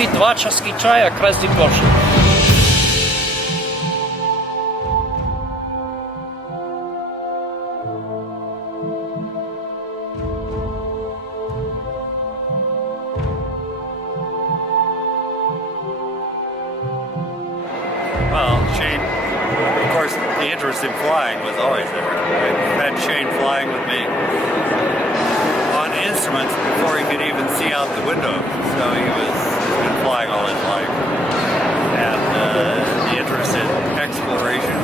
kafe, 2 časky čaja, krezdí plošť. Well, Shane, of course, the interest in flying was always there. I had Shane flying with me on instruments before he could even see out the window. So he's been flying all his life. And the interest in exploration,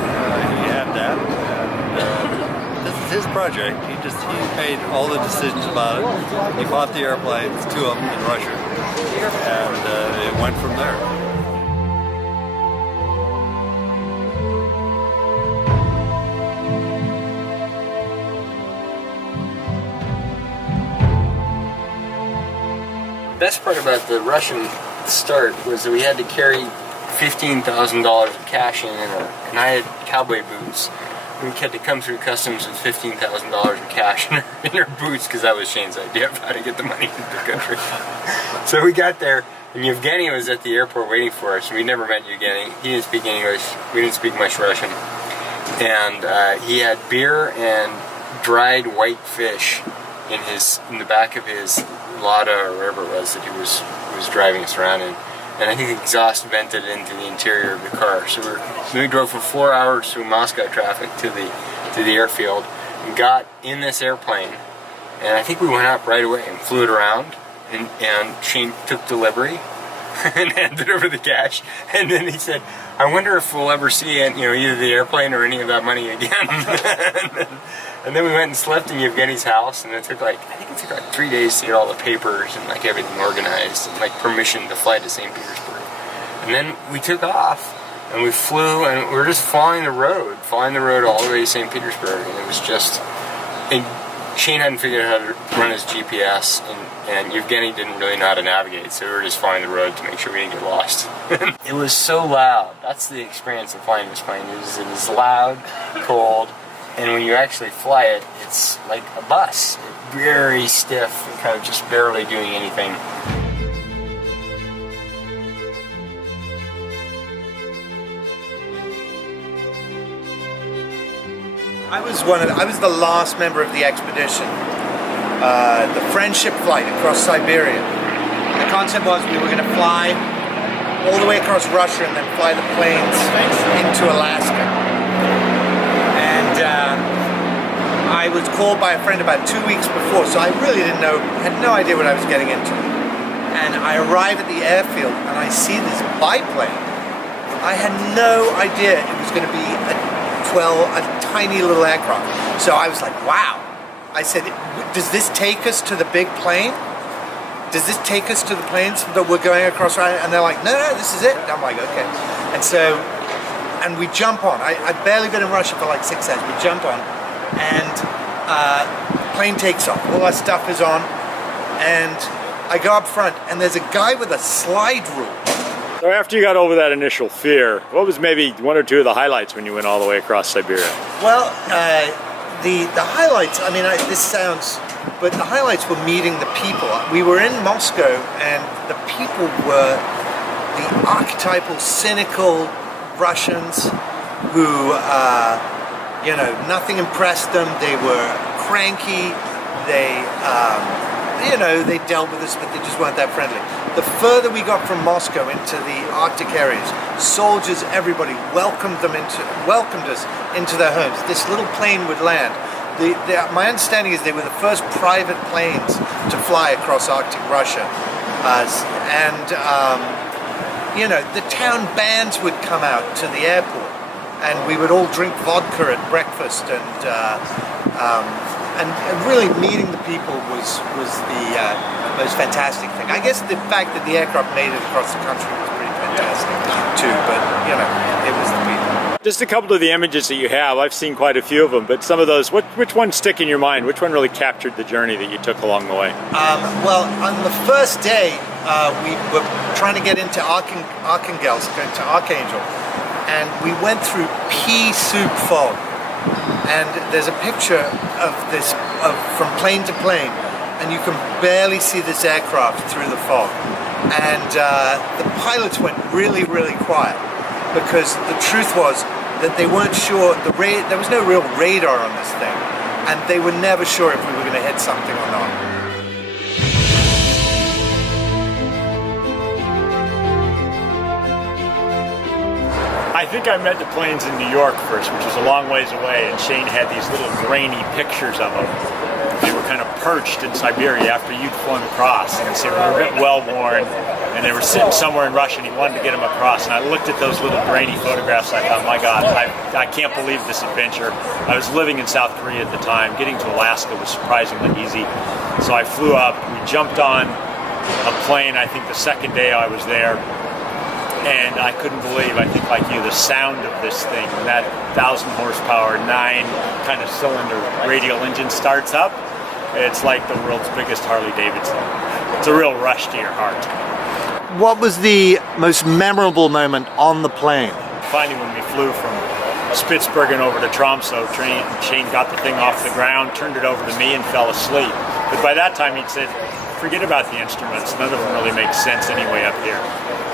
he had that. And this is his project. He made all the decisions about it. He bought the airplanes, 2 of them in Russia, and it went from there. The best part about the Russian start was that we had to carry $15,000 of cash in, and I had cowboy boots. We had to come through customs with $15,000 of cash in our boots, because that was Shane's idea of how to get the money into the country. So we got there, and Yevgeny was at the airport waiting for us. We never met Yevgeny. He didn't speak English. We didn't speak much Russian. And he had beer and dried white fish in the back of his Lada, or wherever it was that he was driving us around in, and I think the exhaust vented into the interior of the car. So we drove for 4 hours through Moscow traffic to the airfield, and got in this airplane, and I think we went up right away and flew it around, and Shane took delivery and handed over the cash, and then he said, "I wonder if we'll ever see either the airplane or any of that money again." And then we went and slept in Yevgeny's house, and it took I think it took 3 days to get all the papers and everything organized, and permission to fly to St. Petersburg. And then we took off, and we flew, and we were just following the road all the way to St. Petersburg, and it was just, and Shane hadn't figured out how to run his GPS, and Yevgeny didn't really know how to navigate, so we were just following the road to make sure we didn't get lost. It was so loud. That's the experience of flying this plane. It was loud, cold, and when you actually fly it, it's like a bus. It's very stiff and kind of just barely doing anything. I was the last member of the expedition. The friendship flight across Siberia. The concept was we were going to fly all the way across Russia and then fly the planes into Alaska. And I was called by a friend about 2 weeks before, so I really had no idea what I was getting into. And I arrive at the airfield and I see this biplane. I had no idea it was going to be a tiny little aircraft. So I was like, wow. I said, does this take us to the big plane? Does this take us to the planes that we're going across? And they're like, no, this is it. And I'm like, okay. And we jump on. I'd barely been in Russia for 6 days. We jump on, and plane takes off. All our stuff is on, and I go up front, and there's a guy with a slide rule. So after you got over that initial fear, what was maybe 1 or 2 of the highlights when you went all the way across Siberia? Well, the highlights, this sounds, but the highlights were meeting the people. We were in Moscow, and the people were the archetypal, cynical Russians who, nothing impressed them. They were cranky. They dealt with us, but they just weren't that friendly. The further we got from Moscow into the Arctic areas, soldiers, everybody welcomed us into their homes. This little plane would land. My understanding is they were the first private planes to fly across Arctic Russia. The town bands would come out to the airport, and we would all drink vodka at breakfast, and really meeting the people was the most fantastic thing. I guess the fact that the aircraft made it across the country was pretty fantastic too, but it was the people. Just a couple of the images that you have, I've seen quite a few of them, but some of those, which ones stick in your mind? Which one really captured the journey that you took along the way? Well, on the first day, we were trying to get into Archangel, and we went through pea soup fog. And there's a picture of this from plane to plane, and you can barely see this aircraft through the fog. and the pilots went really, really quiet, because the truth was that they weren't sure, there was no real radar on this thing, and they were never sure if we were going to hit something or not. I think I met the planes in New York first, which was a long ways away, and Shane had these little grainy pictures of them. They were kind of perched in Siberia after you'd flown across, and they were a bit well-worn, and they were sitting somewhere in Russia, and he wanted to get them across. And I looked at those little grainy photographs, and I thought, my God, I can't believe this adventure. I was living in South Korea at the time. Getting to Alaska was surprisingly easy. So I flew up, we jumped on a plane, I think the second day I was there, and I couldn't believe, I think like you, the sound of this thing. When that 1,000 horsepower, 9 kind of cylinder radial engine starts up, it's like the world's biggest Harley Davidson. It's a real rush to your heart. What was the most memorable moment on the plane? Finally, when we flew from Spitsbergen over to Tromsø, Shane got the thing off the ground, turned it over to me, and fell asleep. But by that time, he'd said, forget about the instruments. None of them really make sense anyway up here.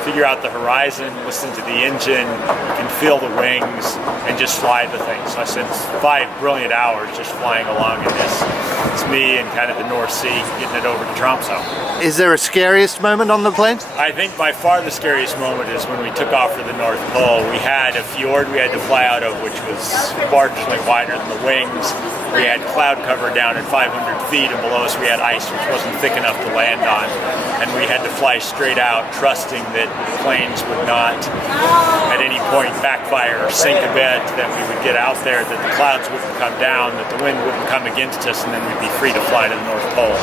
Figure out the horizon, listen to the engine, you can feel the wings, and just fly the thing. So I spent 5 brilliant hours just flying along in this. It's me and kind of the North Sea, getting it over to Tromsø. Is there a scariest moment on the plane? I think by far the scariest moment is when we took off for the North Pole. We had a fjord we had to fly out of, which was marginally wider than the wings. We had cloud cover down at 500 feet, and below us we had ice which wasn't thick enough to land on. And we had to fly straight out, trusting that the planes would not at any point backfire or sink a bit, that we would get out there, that the clouds wouldn't come down, that the wind wouldn't come against us, and then we'd be free to fly to the North Pole.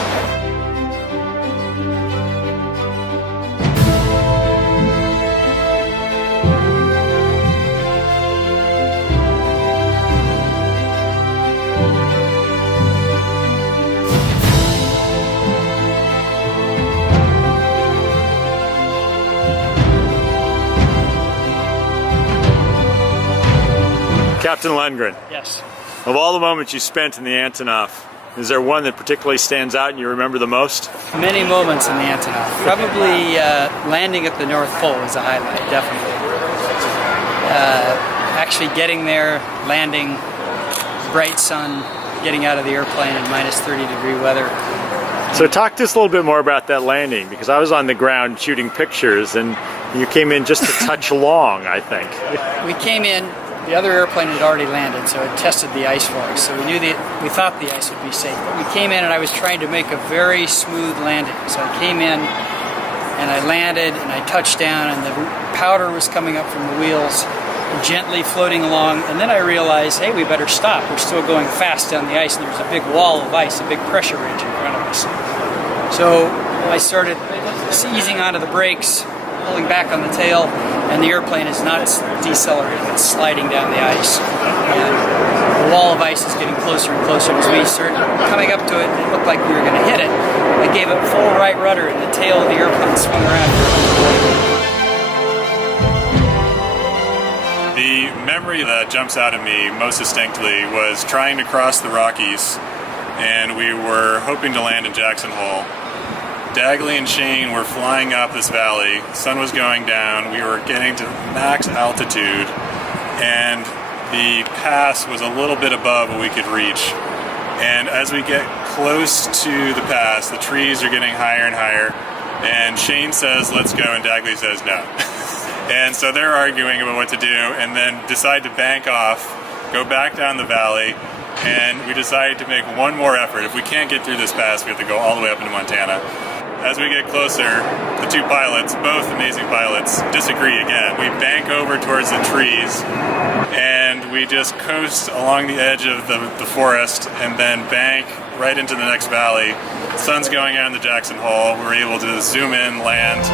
Captain Lundgren, Yes. of all the moments you spent in the Antonov, is there one that particularly stands out and you remember the most? Many moments in the Antonov. Probably landing at the North Pole was a highlight, definitely. Actually getting there, landing, bright sun, getting out of the airplane in minus 30-degree weather. So talk to us a little bit more about that landing, because I was on the ground shooting pictures and you came in just a touch long, I think. We came in, the other airplane had already landed, so it tested the ice for us. So we thought the ice would be safe. But we came in and I was trying to make a very smooth landing. So I came in and I landed and I touched down, and the powder was coming up from the wheels, gently floating along. And then I realized, hey, we better stop. We're still going fast down the ice, and there's a big wall of ice, a big pressure ridge in front of us. So I started easing onto the brakes, pulling back on the tail, and the airplane is not decelerating, it's sliding down the ice. And the wall of ice is getting closer and closer. As we started coming up to it, it looked like we were going to hit it. I gave it full right rudder, and the tail of the airplane swung around. The memory that jumps out at me most distinctly was trying to cross the Rockies, and we were hoping to land in Jackson Hole. Dagley and Shane were flying up this valley, sun was going down, we were getting to max altitude, and the pass was a little bit above what we could reach. And as we get close to the pass, the trees are getting higher and higher, and Shane says, let's go, and Dagley says no. And so they're arguing about what to do, and then decide to bank off, go back down the valley, and we decided to make one more effort. If we can't get through this pass, we have to go all the way up into Montana. As we get closer, the two pilots, both amazing pilots, disagree again. We bank over towards the trees, and we just coast along the edge of the forest, and then bank right into the next valley. The sun's going out in the Jackson Hole. We're able to zoom in, land.